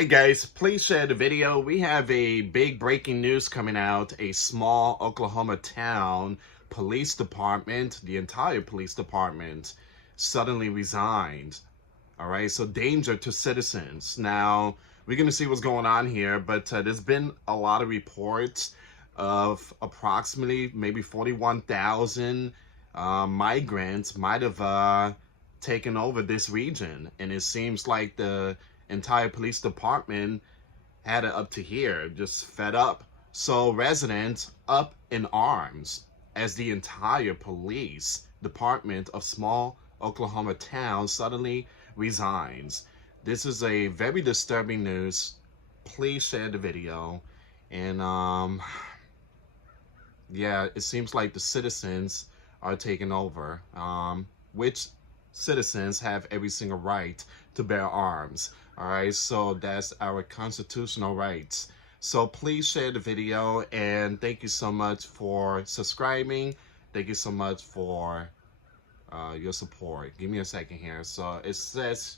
Hey guys, please share the video. We have a big breaking news coming out. A small Oklahoma town police department, the entire police department, suddenly resigned. All right, so danger to citizens. Now, we're going to see what's going on here, but there's been a lot of reports of approximately maybe 41,000 migrants might have taken over this region. And it seems like the entire police department had it up to here, just fed up. So residents up in arms as the entire police department of small Oklahoma town suddenly resigns. This is a very disturbing news. Please share the video. And yeah, it seems like the citizens are taking over, which citizens have every single right to bear arms. All right, so that's our constitutional rights. So please share the video, and thank you so much for subscribing. Thank you so much for your support. Give me a second here. So it says,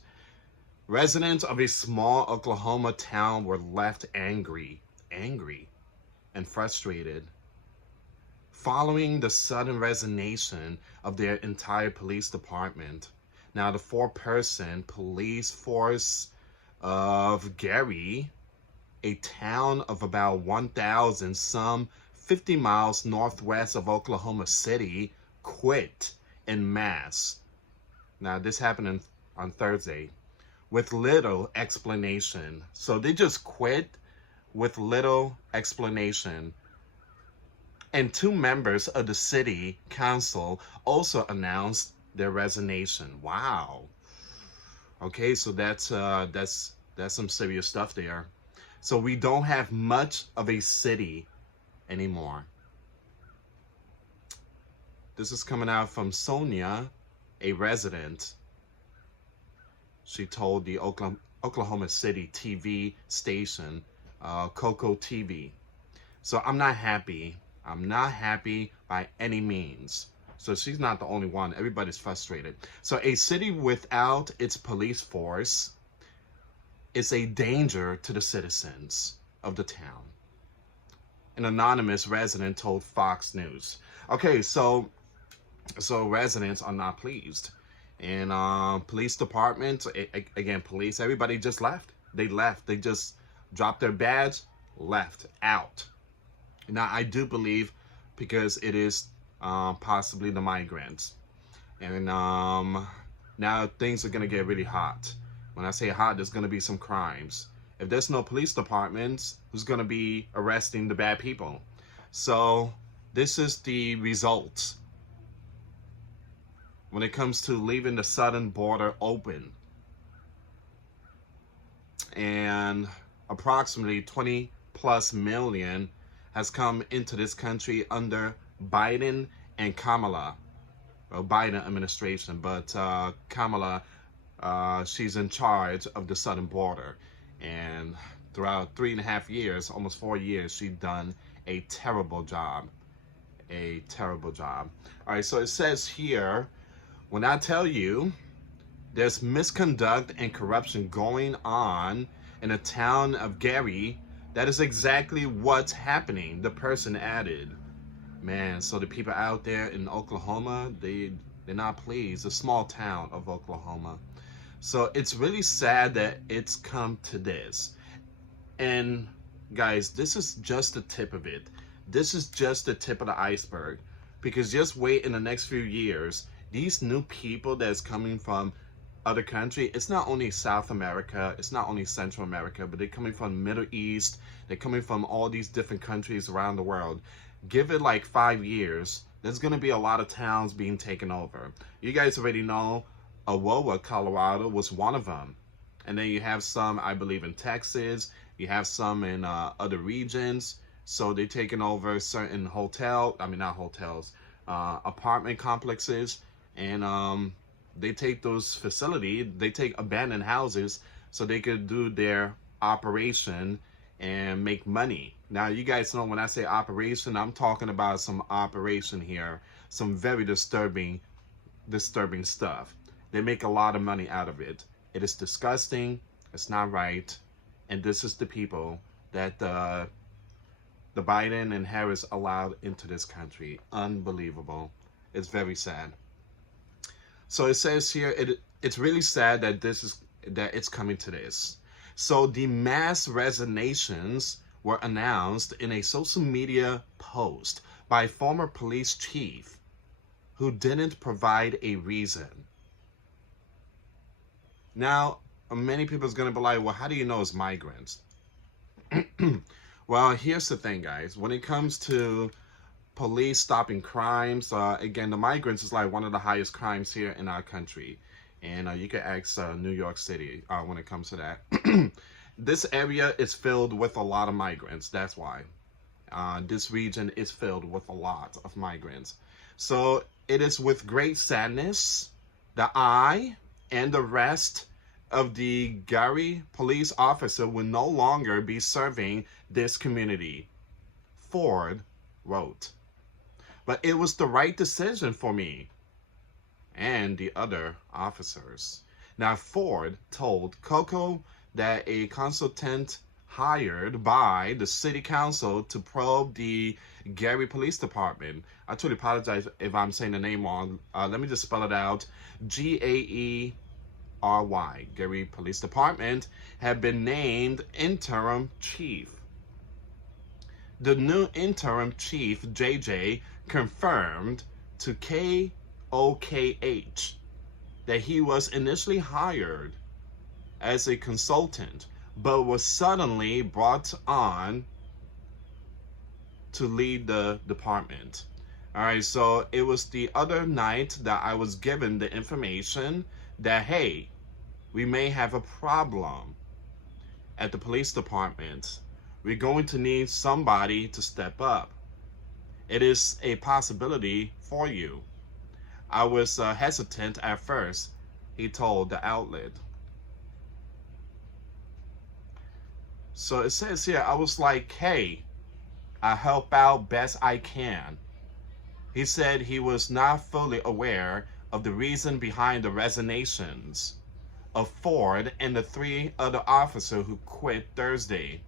residents of a small Oklahoma town were left angry and frustrated following the sudden resignation of their entire police department. Now, the four-person police force of Gary, a town of about 1,000, some 50 miles northwest of Oklahoma City, quit en masse. Now, this happened on Thursday with little explanation. So they just quit with little explanation. And two members of the city council also announced their resignation. Wow. Okay, so that's some serious stuff there. So we don't have much of a city anymore. This is coming out from Sonia, a resident. She told the Oklahoma City TV station, Coco TV. So I'm not happy. I'm not happy by any means. So she's not the only one. Everybody's frustrated. So a city without its police force is a danger to the citizens of the town. An anonymous resident told Fox News. Okay, so residents are not pleased. And police department, again, police, everybody just left. They left. They just dropped their badge, left, out. Now, I do believe because it is possibly the migrants. And now things are going to get really hot. When I say hot, there's going to be some crimes. If there's no police departments, who's going to be arresting the bad people? So this is the result when it comes to leaving the southern border open. And approximately 20 plus million has come into this country under Biden and Kamala, well, Biden administration, but Kamala, she's in charge of the southern border. And throughout 3.5 years, almost 4 years, she's done a terrible job. A terrible job. All right, so it says here, when I tell you there's misconduct and corruption going on in the town of Gary, that is exactly what's happening, the person added. Man, so the people out there in Oklahoma, they're not pleased. A small town of Oklahoma. So it's really sad that it's come to this. And guys, this is just the tip of it. This is just the tip of the iceberg. Because just wait in the next few years, these new people that's coming from other country, it's not only South America, it's not only Central America, but they're coming from Middle East, they're coming from all these different countries around the world. Give it like 5 years, there's going to be a lot of towns being taken over. You guys already know Aurora, Colorado was one of them. And then you have some, I believe, in Texas, you have some in other regions. So they're taking over certain apartment complexes, and they take those facilities, they take abandoned houses so they could do their operation and make money. Now, you guys know when I say operation, I'm talking about some operation here, some very disturbing stuff. They make a lot of money out of it. It is disgusting. It's not right. And this is the people that the Biden and Harris allowed into this country. Unbelievable. It's very sad. So it says here, it's really sad that it's coming to this. So the mass resignations were announced in a social media post by former police chief who didn't provide a reason. Now, many people is going to be like, well, how do you know it's migrants? Well, here's the thing, guys. When it comes to police stopping crimes, again, the migrants is like one of the highest crimes here in our country. And you can ask New York City when it comes to that. This area is filled with a lot of migrants. That's why. This region is filled with a lot of migrants. So it is with great sadness that I and the rest of the Gary police officer will no longer be serving this community, Ford wrote. But it was the right decision for me and the other officers. Now, Ford told Coco that a consultant hired by the city council to probe the Gary Police Department. I truly apologize if I'm saying the name wrong. Let me just spell it out. Gaery, Gary Police Department, had been named interim chief. The new interim chief, JJ, confirmed to KOKH that he was initially hired as a consultant, but was suddenly brought on to lead the department. All right, so it was the other night that I was given the information that, hey, we may have a problem at the police department. We're going to need somebody to step up. It is a possibility for you. I was hesitant at first, he told the outlet. So it says here, I was like, hey, I help out best I can. He said he was not fully aware of the reason behind the resignations of Ford and the 3 other officers who quit Thursday.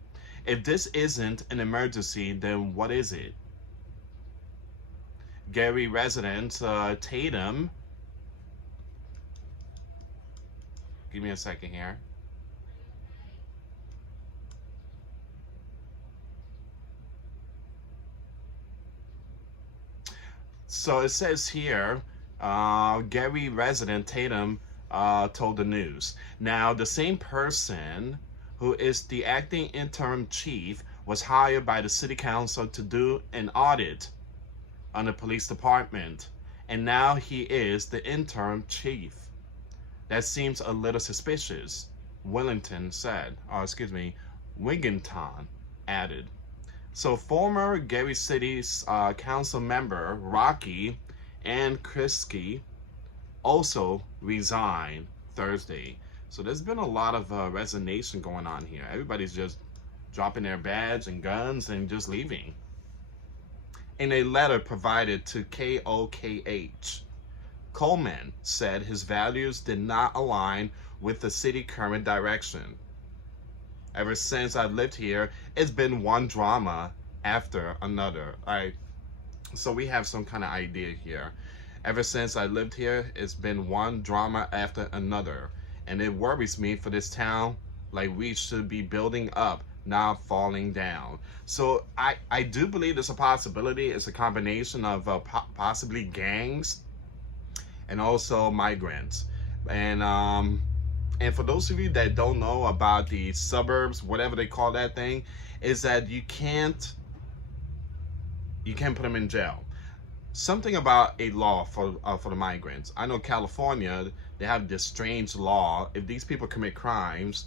If this isn't an emergency, then what is it? Gary resident Tatum, give me a second here. So it says here, Gary resident Tatum told the news. Now, the same person who is the acting interim chief was hired by the city council to do an audit on the police department, and now he is the interim chief. That seems a little suspicious, Wigginton added. So former Gary City's council member Rocky and Krisky also resigned Thursday. So there's been a lot of resignation going on here. Everybody's just dropping their badge and guns and just leaving. In a letter provided to KOKH, Coleman said his values did not align with the city's current direction. Ever since I lived here, it's been one drama after another. So we have some kind of idea here. Ever since I lived here, it's been one drama after another. And it worries me for this town, like we should be building up, not falling down. So I do believe there's a possibility. It's a combination of possibly gangs and also migrants. And for those of you that don't know about the suburbs, whatever they call that thing, is that you can't put them in jail. Something about a law for the migrants. I know California, they have this strange law. If these people commit crimes,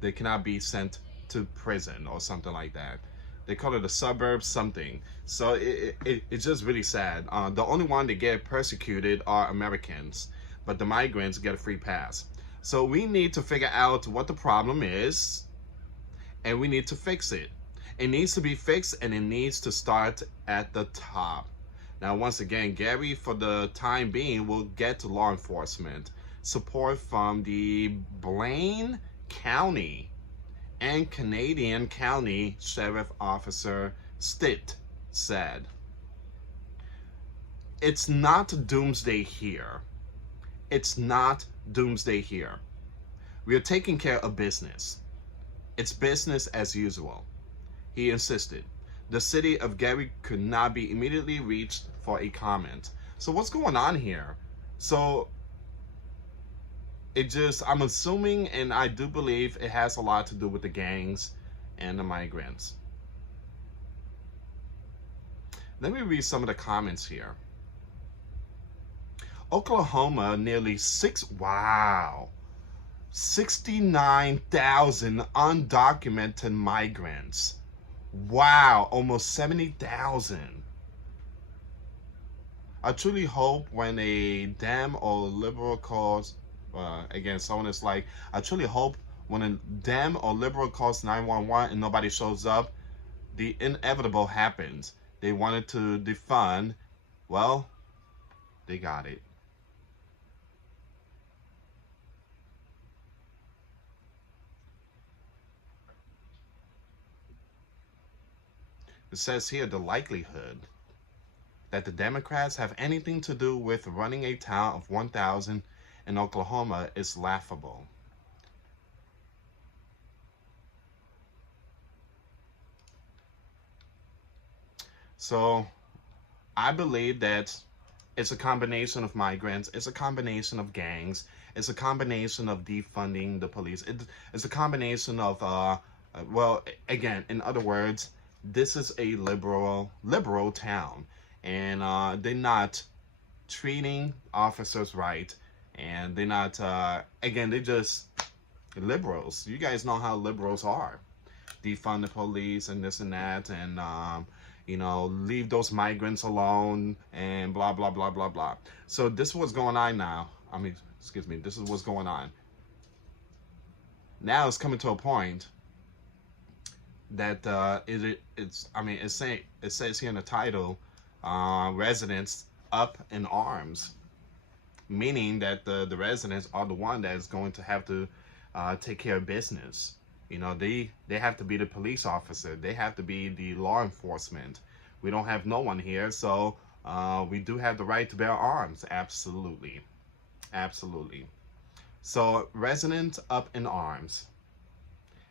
they cannot be sent to prison or something like that. They call it a suburb something. So it's just really sad. The only one that get persecuted are Americans, but the migrants get a free pass. So we need to figure out what the problem is, and we need to fix it. It needs to be fixed, and it needs to start at the top. Now, once again, Gary, for the time being, will get law enforcement support from the Blaine County and Canadian County Sheriff Officer Stitt said, "It's not doomsday here. It's not doomsday here. We are taking care of business. It's business as usual." He insisted. The city of Gary could not be immediately reached for a comment. So what's going on here? So I'm assuming, and I do believe it has a lot to do with the gangs and the migrants. Let me read some of the comments here. Oklahoma, nearly 69,000 undocumented migrants. Wow, almost 70,000. I truly hope when a Dem or liberal calls, again, someone is like, I truly hope when a Dem or liberal calls 911 and nobody shows up, the inevitable happens. They wanted to defund. Well, they got it. It says here the likelihood that the Democrats have anything to do with running a town of 1,000 in Oklahoma is laughable. So I believe that it's a combination of migrants, it's a combination of gangs, it's a combination of defunding the police. It's a combination of, well, again, in other words, this is a liberal town, and they're not treating officers right, and they're not, again, they're just liberals. You guys know how liberals are. Defund the police and this and that, and you know, leave those migrants alone, and blah blah blah blah blah. So this is what's going on now. I mean, excuse me, this is what's going on now. It's coming to a point that it says here in the title, residents up in arms, meaning that the residents are the one that is going to have to take care of business. You know, they have to be the police officer. They have to be the law enforcement. We don't have no one here, so we do have the right to bear arms. Absolutely. Absolutely. So, residents up in arms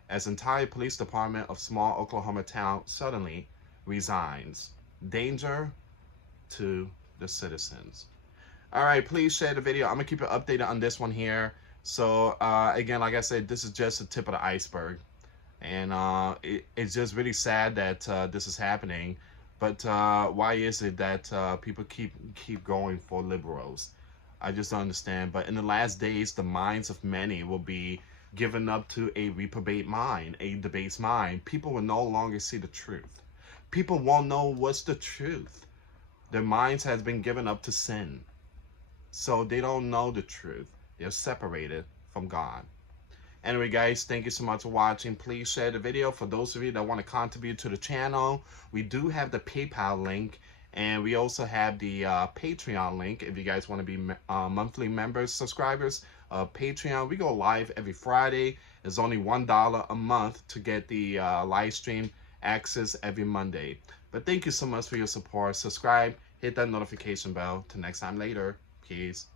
as entire police department of small Oklahoma town suddenly resigns. Danger to the citizens. All right, please share the video. I'm going to keep you updated on this one here. So again, like I said, this is just the tip of the iceberg, and it's just really sad that this is happening. But why is it that people keep going for liberals? I just don't understand. But in the last days, the minds of many will be given up to a reprobate mind, a debased mind. People will no longer see the truth. People won't know what's the truth. Their minds has been given up to sin, so they don't know the truth. They're separated from God. Anyway, guys, thank you so much for watching. Please share the video. For those of you that want to contribute to the channel, we do have the PayPal link, and we also have the Patreon link. If you guys want to be monthly members, subscribers of Patreon, we go live every Friday. It's only $1 a month to get the live stream access every Monday. But thank you so much for your support. Subscribe, hit that notification bell. Till next time later. Peace.